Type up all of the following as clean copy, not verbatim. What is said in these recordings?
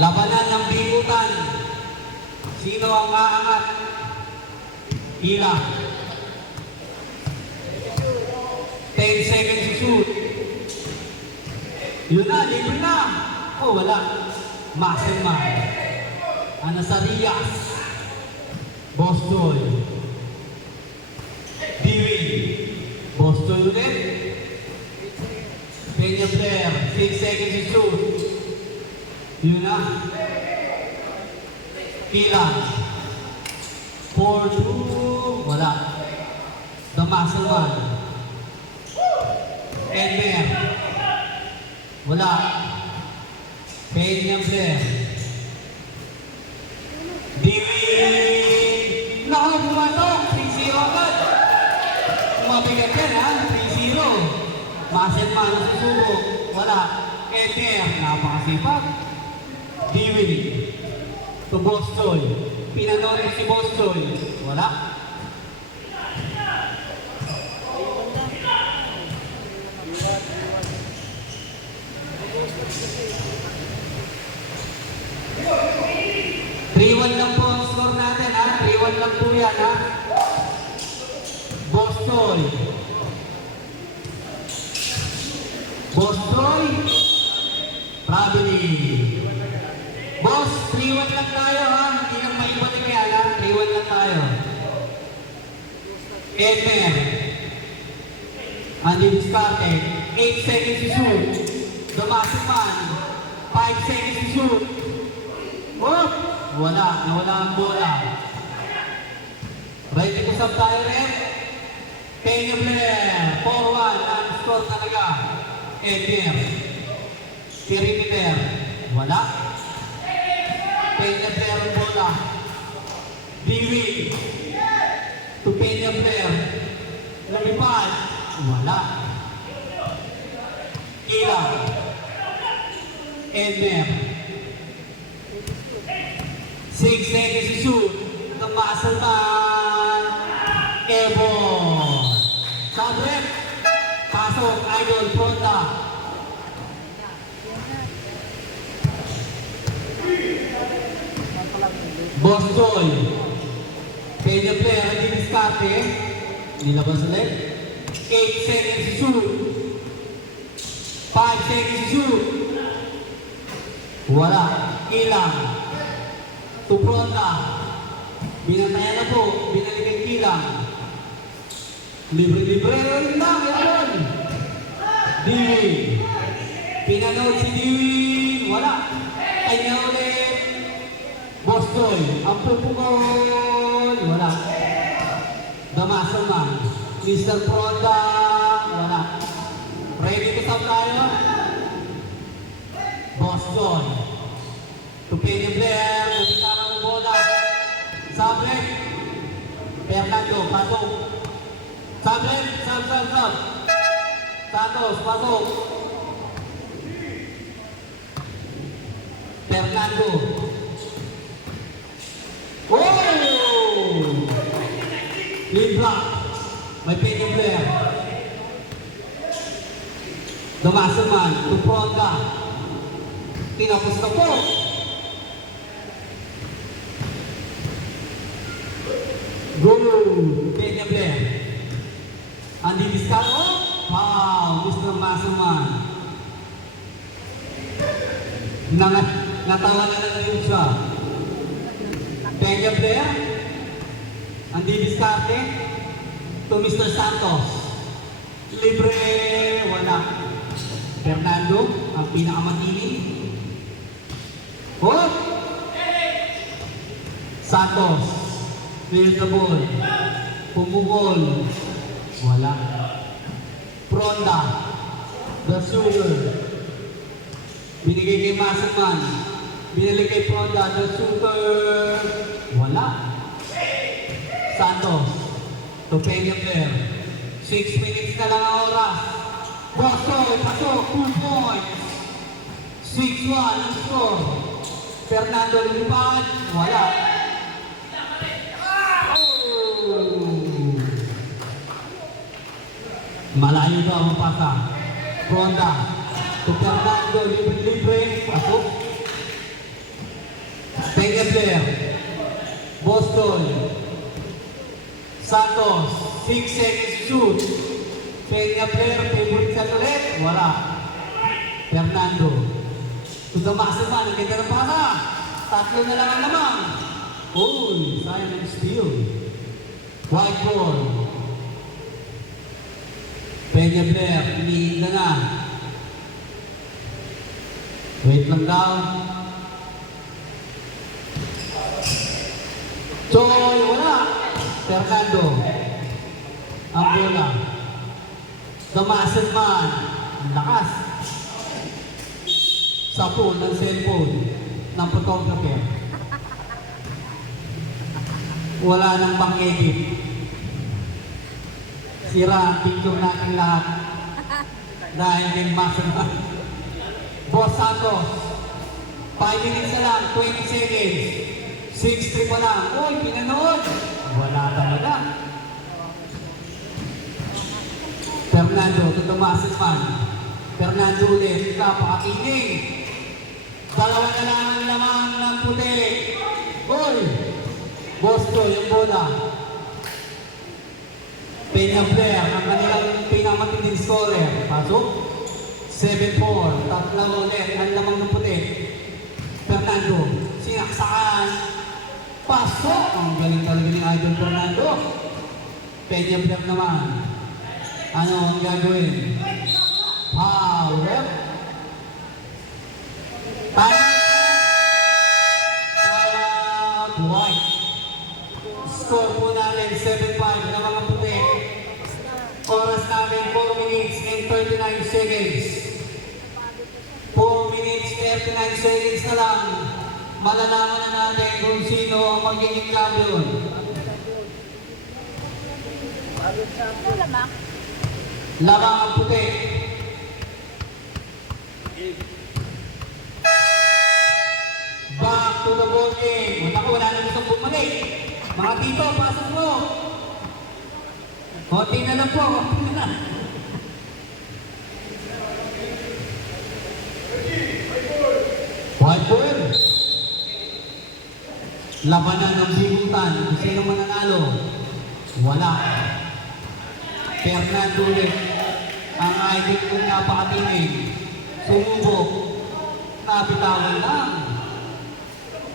Labanan ng bigutan. Sino ang aangat? Hila. 10 seconds to shoot. Yun na, libre na. Oh, wala. Muscle man. Anasarias. Boston. Dewey. Boston ulit. Peña Blair. 6 seconds to shoot. Yun na. Kilan. 4-2. Wala. The muscle man. Edmer. Wala. Peña Blair. Dewey. Naku, pumatok. 3-0 agad. Mabigat yan ha. 3-0. Muscle man ang susubok. Wala. Edmer. Napakasipag. Dewey. To Boston. Pinanorin si Boston. Wala. Three-one lang po ang score natin ha. 3-1 lang po yan ha. Boston. Boston. Traveling. Boss, 3-1 lang tayo ha. Hindi lang maibalik yan ha. 3-1 lang tayo. Edmer. Andy Discarte. 8 seconds to shoot. Damasio man. 5 seconds to shoot. Oh! Wala. Nawala ang bola. Ready to sub tayo rin. Peña Blair. 4-1. Ang score talaga. Edmer. Perimeter. Wala. Peña Blair ang bola. Dewey. To Peña Blair. Lumipad. Wala. Kila. Edmer. 6 seconds to shoot. The muscle man. Ebon. Sabrep. Pasok. Idol. Pronta. Boston. Peña Blair. Hindi diskarte. Nilabas ulit. 8 seconds to shoot. 5 seconds to shoot. Wala. Ilang. Tupronta. Binantayan na po. Binalikan Kilang. Libre-libre rin na. Meron. Dewey. Pinanood si Dewey. Wala. Kanya ulit. Boston. Ang pupukol. Wala. Damasio man. Mr. Pronta. Wala. Ready to stop tayo? Boston. To Peña Blair. Nabitaran ng bola. Sabrek. Fernando. Pasok. Sabrek. Sab. Santos. Pasok. Fernando. Oh! Libra. May Peña Blair. Damasio man. To Pronta. Tinapos na po. Go! Peña Blair. Andy Discarte. Oh! Wow! Mr. Masuman. Natawa na lang yun siya. Peña Blair. Andy Discarte. To Mr. Santos. Libre. Wala. Fernando. Ang pinakamatili. Oh! Santos. Clear the ball. Pumukol. Wala. Pronta. The shooter. Binigay kay Masaman. Binili kay Pronta. The shooter. Wala. Santos. To Peña Blair. 6 minutes na lang ang oras. Boston. Pasok. 2 points. 6-1 ang score. Fernando lumipad. Wala. Malayo daw ang pasa. Pronta. To Fernando, libre-libre. Pasok. Peña Blair. Boston. Santos. 6 seconds to shoot. Peña Blair, favorite shot ulit. Wala. Fernando. Tugamasa man, ang ganda ng para. Tatlo na lang ang lamang. Uy, sayang ang steal. White ball. Peña Blair, iniinda na. Wait lang daw. Choy, wala. Fernando. Ang bola. Damasan man. Ang lakas. Sa pool ng cellphone ng photographer. Wala nang pang-edit. Sira ang picture natin lahat. Dahil din masaman. Boss Santos. 5 minutes na lang, 20 seconds. 6-3 pa lang. Uy, pinanood. Wala talaga. Fernando, tutumasin man. Fernando ulit, kapakakinig. Dalawa na lang ang lamang ng puti. Uy, Bosto, yung bola. Peña Blair, ang kanilang pinakamatinding scorer. Pasok. 7-4. Tatlo ulit ang lamang ng puti. Fernando, sinaksakan. Pasok. Ang galing talaga ni Idol Fernando. Peña Blair naman. Ano ang gagawin? Power. Timeout. White. Score po natin 7-5 na mga puti. Oras namin 4 minutes and 39 seconds. 4 minutes 39 seconds na lang. Malalaman na natin kung sino ang magiging champion. Lamang ang puti. Back to the ball game. Wala na gustong bumalik. Mga tito, pasok mo. Konti na lang po. Konti na. White ball. Labanan ng bibutan. Kung sino mananalo. Wala. Fernando ulit. Ang ID kong napakatinig. Sumubok. Nabitawan lang.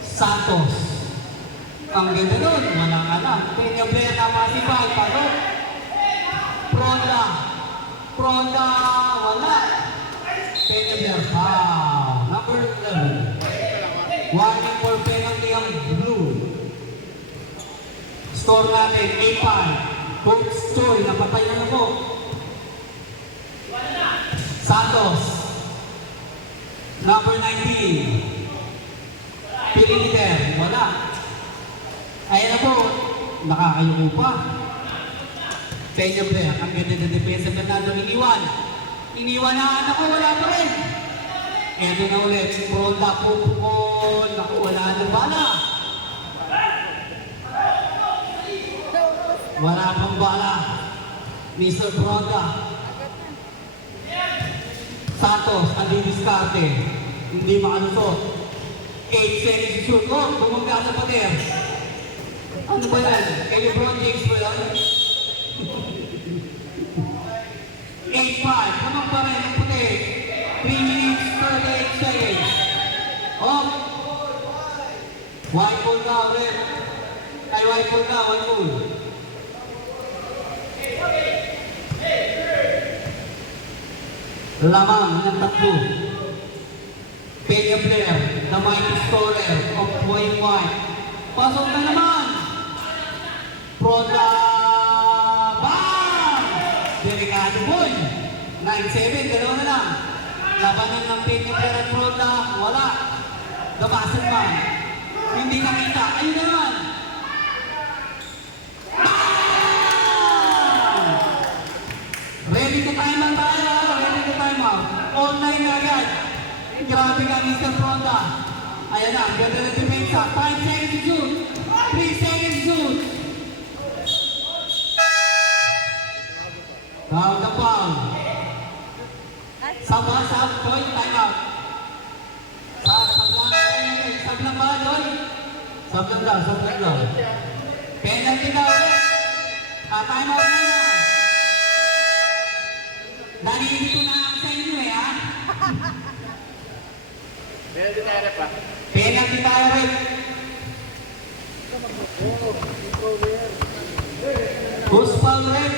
Santos. Ang ganda nun. Walang alam. Peña Blair na masipal. Pasok. Pronda. Pronda. Wala. Peña Blair. Wow. Number 11. Warning for penalty ang blue. Score natin 8-5. Coach Choi, napatay na ako. Santos. Number 19. Piliter. Wala. Ayan na po. Nakakayuko pa. Peña Blair. Ang ganda ng depensa Fernando iniwan. Iniwan na anak ko. Wala pa rin. Eto na ulit. Pronda pupukol. Naku, wala na bala. Wala pang bala. Mr. Pronda. Santos, hindi diskarte. Hindi makalusot. 8 seconds to shoot. Oh, bumangga sa pader. Ano ba yan? Kay LeBron James ba yan? 8-5. Kamang pa rin ang puti. 3 minutes, 38 seconds. Oh. White ball na, red. Ay, white ball na, white ball. Lamang ng tatlo. Peña Blair, the mighty scorer of Wayne White. Pasok na naman. Pronda. Bang! Delikado boy. 9-7, gano'n na lang. Labanan ng Peña Blair at Pronda. Wala. Dabasan man. Hindi nakita. Ayun na naman. Bang! Ready to time out tayo. Ready to time out. Online na agad. Grabe ka, Mr. Pronda. Ayan na, ganda ng depensa. 5 seconds to shoot. 3 seconds to shoot. Foul na foul. Sab, Joy, time out. Sab lang ba, Joy? Sablag daw. Penalty daw ulit. Time out muna. Nalilito na ako sa inyo eh, ha? Penalty tayo rin. Who's foul rin?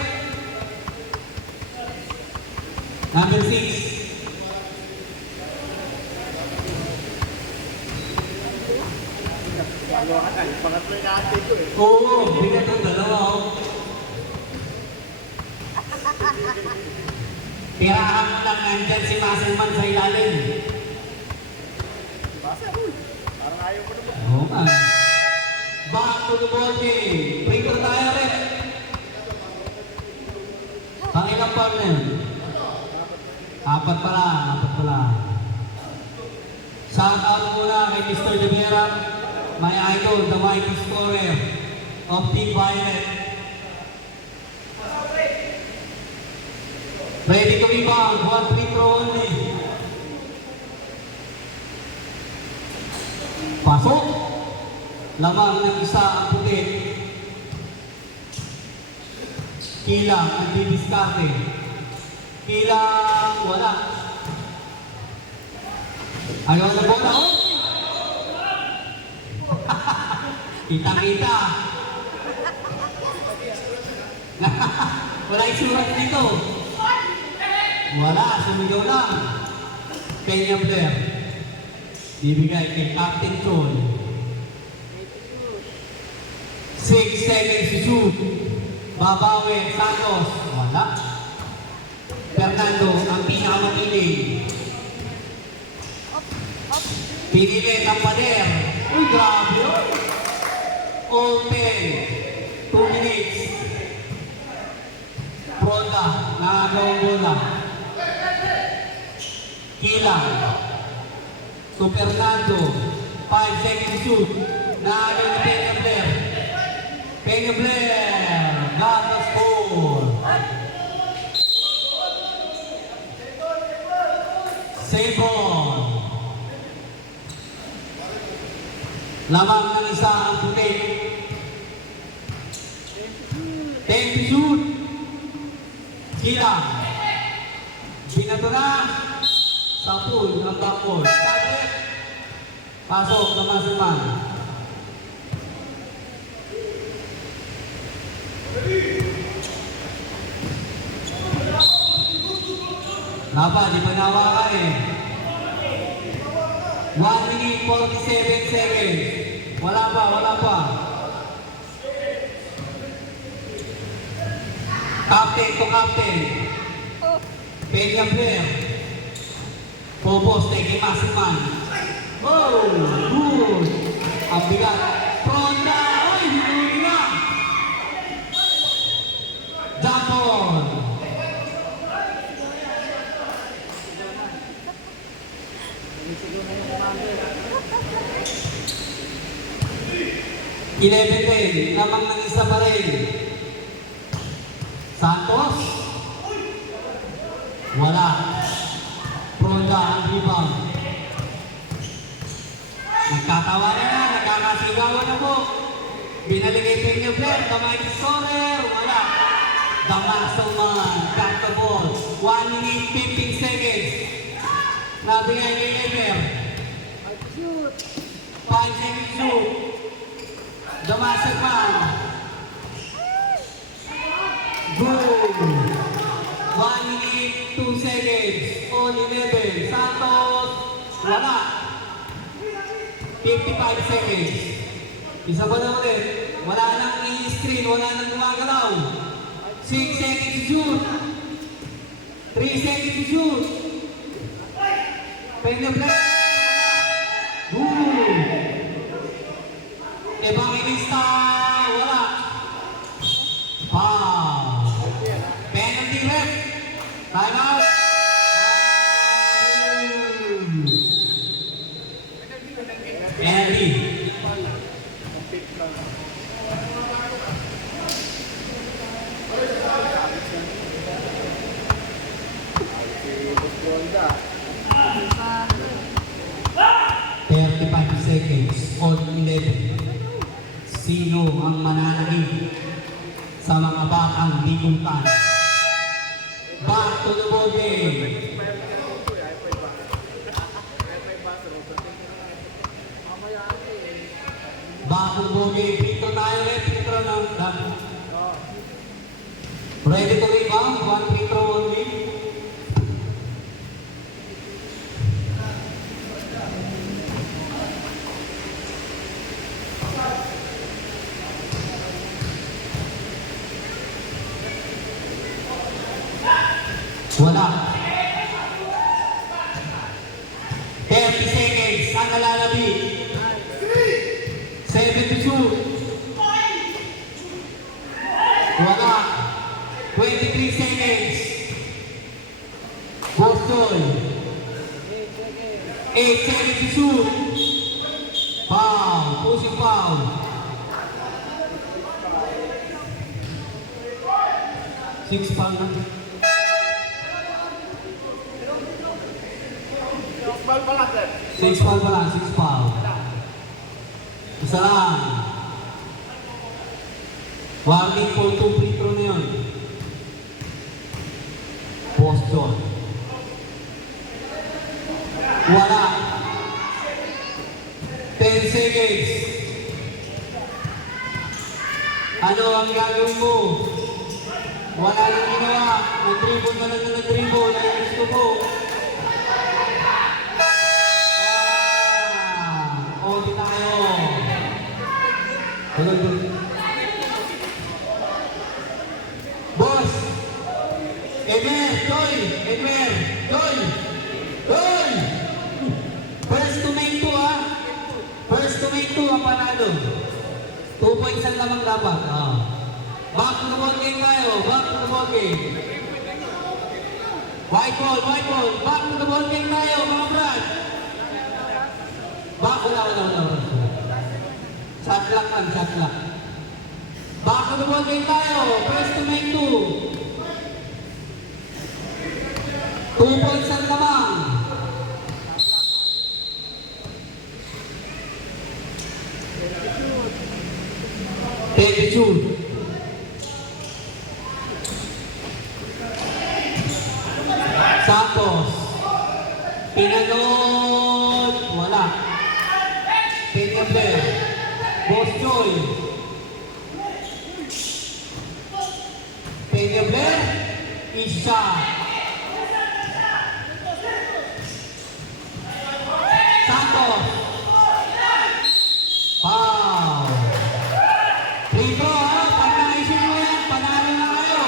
Number 6. Oo, bigat ang dalawa. Tirahan mo lang nandyan si Muscleman sa ilalim. Oo nga. Back to the ball game. Breaker tayo rin. Pangilang foul na yun? Apat pala. Shout out muna kay Mr. De Vera, my idol, the mighty scorer of Team Violet. Ready to rebound, 1 free throw only. Pasok. Lamang ng isa ang puti. Kilang ang didiskarte. Kilang wala. Ayaw na bola. Oh! Kita-kita. Wala isurat dito. Wala, sumigaw lang. Kenya Blair. Bibigay kay Captain John. 6 seconds to shoot. Babawi, Santos. Wala. Fernando, ang pinakamatindi. Pinili ng pader. Uy, grabe yun. Open. 2 minutes. Pronda, nakagawang bola. Kilang. So Fernando, 5 seconds shoot. Nakagawang ni Peña Blair. Peña Blair, got the score. Save ball. Lamang ng isa ang puti. 10 to shoot. Kilang. Binato na. Sa pool ng backboard. Pasok ng Muscleman. Napa, di pa nawakan eh. 1 minute 47 seconds. Wala pa. Captain to captain. Peña Blair. Popos, take Muscleman. Oh, good. Ang bigat. Pronda. Uy, hinuli na. Jump on. Ilebete, lamang ng isa pa rin. Santos. Wala. Pronda ang rebound. Nagkatawanan na, nagkakasigawan na po. Binaligay Peña Blair, kamay ni Soler. Wala. The Muscleman got the ball. 1 minute 15 seconds. Nabigay ni Ever. 5 seconds shoot. The Muscleman. Boom. 1 minute 2 seconds. On 11. Santos. Wala. 55 seconds. Isa pa na ulit. Wala nang i-screen. Wala nang gumagalaw. 6 seconds to shoot. 3 seconds to shoot. Peña Blair. Boom. Evangelista. Wala. Foul. Penalty ref. Time out. Penalty. Ganda. 35 seconds on 11. Sino ang mananagin sa mga batang bigutan? Back to the ball game. Back to the ball game. Pito tayo eh. Pito lang. Ready to rebound. One free throw only. Wala. 30 seconds. Ang nalalabi. 7 to shoot. Wala. 23 seconds. Boston. 8 seconds to shoot. Foul. Pushing foul. Six foul na. Six foul pa lang, 6 foul. Isa lang. Warning for 2 free throw na yun. Boston. Wala. 10 seconds. Ano ang gagawin mo? Wala lang ginawa. Nag-dribble ka lang na nag-dribble. Ay gusto mo. Odi tayo. Boss. Emer, Joy. Emer, Joy. Joy. First to make 2 ha. First to make 2 ang panalo. 2 points ang lamang dapat. Back to the ball game tayo. Back to the ball game. White ball, white ball. Back to the ball game tayo, mga brad. Back, wala. Shot clock lang, shot clock. Back to the ball game tayo. First to make 2. 2 points ang lamang. Take the shoot. Santos. Pinanod. Wala. Pinabler. Boss Joy. Pinabler. Isa. Santos. Wow. Free throw ha. Pag naisip mo yan, panalo na kayo.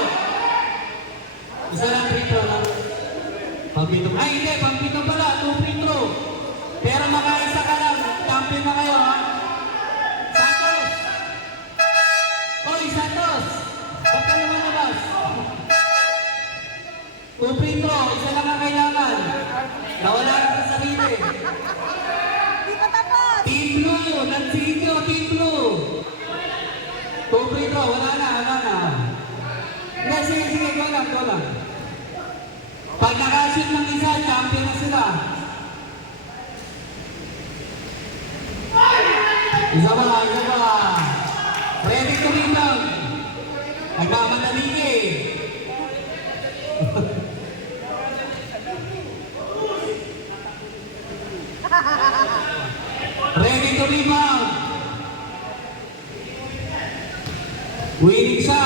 Isa lang free throw lang. Pampito. Ay hindi, pampito pala. 2 free throw. Pero makaisa ka lang. Champion na kayo ha. Santos. Oy, Santos. Ba't ka lumalabas? 2 free throw. Isa lang ang kailangan. Nawala ka sa sarili. Di pa tapos! Team Blue. Nansinyo, Team Blue. 2 free throw. Wala na. Hindi, sige. Go lang. Pag nakashoot ng isa, champion na sila. Isa ba? Ready to rebound. Nagmamadali eh. Ready to rebound. Winning shot.